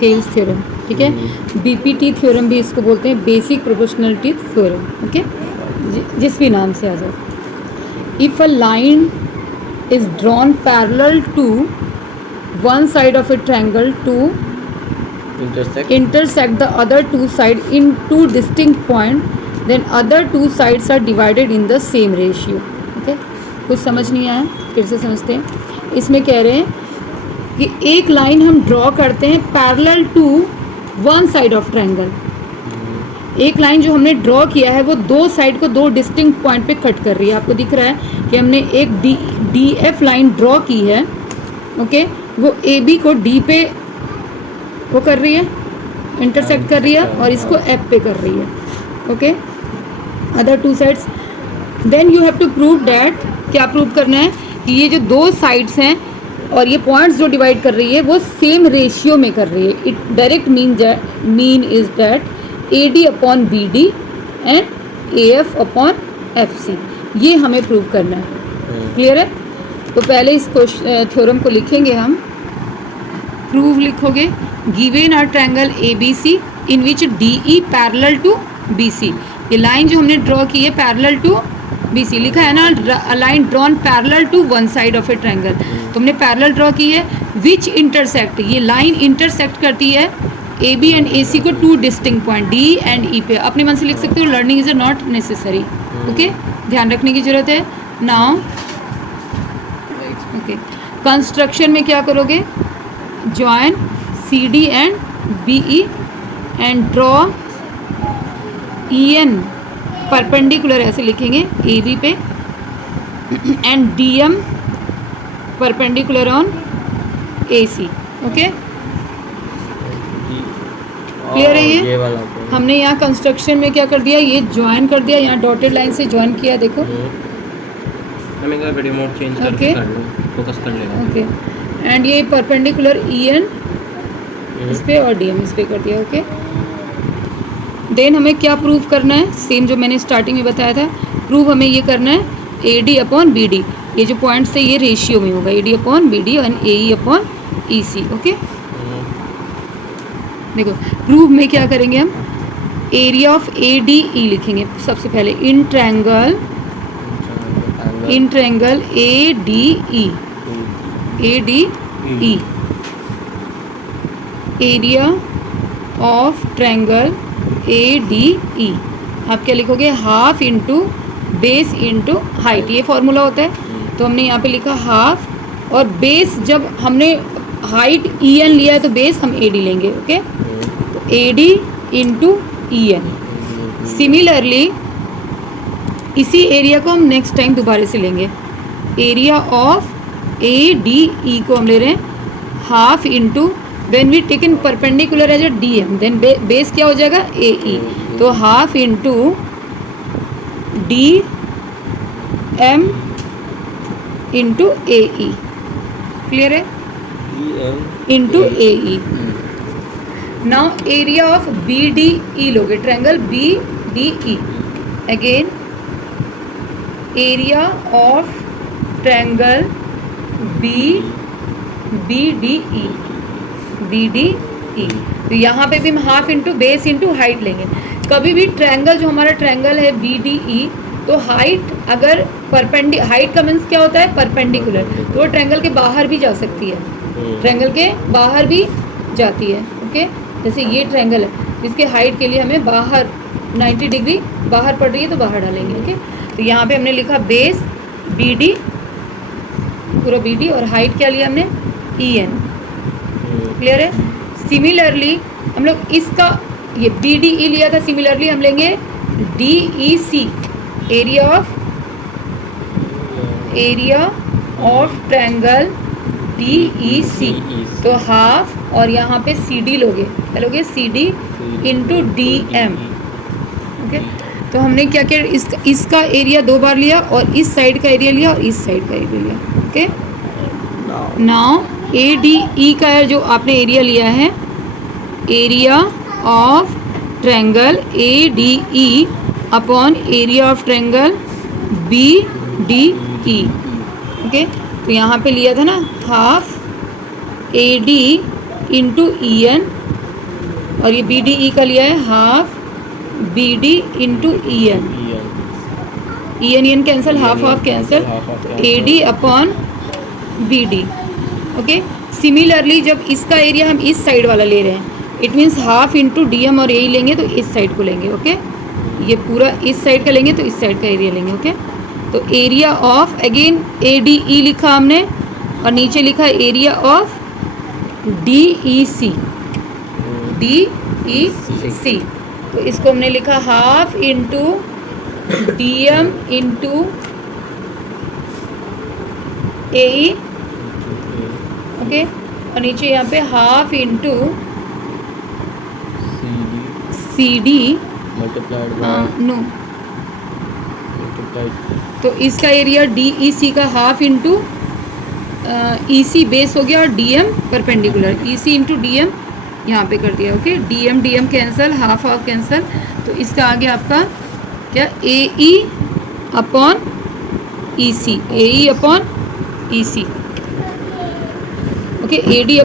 Thales theorem, ठीक है। BPT theorem भी इसको बोलते हैं, बेसिक प्रोपोर्शनलिटी थ्योरम, ओके, जिस भी नाम से आ जाए। If a line is drawn parallel to one side of a triangle to intersect the other two sides in two distinct points, then other two sides are divided in the same ratio, okay। कुछ समझ नहीं आया, फिर से समझते हैं। इसमें कह रहे हैं कि एक लाइन हम ड्रॉ करते हैं parallel to one side of triangle. एक लाइन जो हमने ड्रॉ किया है वो दो साइड को दो डिस्टिंक्ट पॉइंट पे कट कर रही है। आपको दिख रहा है कि हमने एक डी एफ लाइन ड्रॉ की है, ओके, वो ए बी को डी पे वो कर रही है, इंटरसेक्ट कर रही है, और इसको एफ पे कर रही है, okay, other two sides. Then you have to prove that, क्या प्रूव करना है कि ये जो दो साइड्स हैं और ये पॉइंट्स जो डिवाइड कर रही है वो सेम रेशियो में कर रही है। It direct mean is that A D upon B D and A F upon F C, ये हमें प्रूव करना है। क्लियर है? तो पहले इस थ्योरम को लिखेंगे हम। प्रूव लिखोगे, given are triangle A B C in which D E parallel to B C. ये लाइन जो हमने ड्रॉ की है पैरेलल टू बी सी, लिखा है ना, line drawn parallel to one side of a triangle, तो हमने पैरेलल ड्रॉ की है। विच इंटरसेक्ट, ये लाइन इंटरसेक्ट करती है A B and A C को two distinct point D and E पे। अपने मन से लिख सकते हो, learning is not necessary, okay, ध्यान रखने की जरूरत है। नाउ ओके, कंस्ट्रक्शन में क्या करोगे, join C D and B E and draw E N perpendicular, ऐसे लिखेंगे ए बी पे, and D M perpendicular on A C, okay. Clear है? ये हमने यहाँ कंस्ट्रक्शन में क्या कर दिया, ये ज्वाइन कर दिया, यहाँ डॉटेड लाइन से ज्वाइन किया, देखो, रिमोट चेंज करके फोकस कर लेगा, ओके। एंड ये परपेंडिकुलर ई एन इस पे और डी एम इस पे कर दिया, ओके। देन हमें क्या प्रूव करना है, सेम जो मैंने स्टार्टिंग में बताया था, प्रूव हमें ये करना है A D upon B D, ये जो पॉइंट्स है ये रेशियो में होगा, A D upon B D and A E upon E C, okay. देखो प्रूव में क्या करेंगे हम, area of A D E लिखेंगे सबसे पहले, in triangle A D E, area of triangle A D E, आप क्या लिखोगे, half into base into height, ये फॉर्मूला होता है। तो हमने यहाँ पे लिखा हाफ, और बेस जब हमने हाइट ई एन लिया है तो बेस हम ए डी लेंगे, ओके, तो A D into E N. Similarly इसी एरिया को हम नेक्स्ट टाइम दोबारा से लेंगे, area of A D E को हम ले रहे हैं half into, when we take in perpendicular as a D M, then base क्या हो जाएगा, ए ई, तो half into D M into A E. Clear है? Into A E. Now area of B D E लोगे, triangle B D E, again area of triangle B D E, तो यहाँ पे भी हम half into base into height लेंगे। कभी भी ट्रायंगल, जो हमारा ट्रायंगल है बी डी ई, तो हाइट अगर हाइट का मीन्स क्या होता है, परपेंडिकुलर, तो वो ट्रायंगल के बाहर भी जा सकती है, ट्रायंगल के बाहर भी जाती है, ओके। जैसे ये ट्रायंगल है, इसके हाइट के लिए हमें बाहर 90 डिग्री बाहर पड़ रही है तो बाहर डालेंगे, ओके। तो यहाँ पे हमने लिखा बेस बी डी, पूरा बी डी, और हाइट क्या लिया हमने, ई एन। क्लियर है? सिमिलरली हम लोग इसका, ये बी डी ई लिया था, सिमिलरली हम लेंगे D E C, area of triangle D E C, तो हाफ, और यहाँ पे सी डी लोगे, क्या लोगे, C D into D M, okay. तो हमने क्या किया, इसका एरिया दो बार लिया, और इस साइड का एरिया लिया, और इस साइड का एरिया लिया, okay. Now A D E का जो आपने एरिया लिया है, area of triangle A D E upon area of triangle B D E, okay. तो यहाँ पे लिया था ना half A D into E N और ये बी डी ई का लिया है half B D into E N, E N cancel, half half cancel, A D upon B D. Okay, similarly जब इसका एरिया हम इस साइड वाला ले रहे हैं, it means half into D M और ए लेंगे तो इस साइड को लेंगे। ओके, ये पूरा इस साइड का लेंगे तो इस साइड का एरिया लेंगे। ओके, तो area of again A D E लिखा हमने और नीचे लिखा area of D E C, D E C. तो इसको हमने लिखा half into D M into A E. Okay, और नीचे यहाँ पे half into C D no, तो इसका एरिया डी ई सी का half into E C base हो गया और D M perpendicular, E C into D M यहाँ पे कर दिया। Okay, D M cancel, half half cancel, तो इसका आ गया आपका क्या A E upon E C, A E upon E C. Okay, A D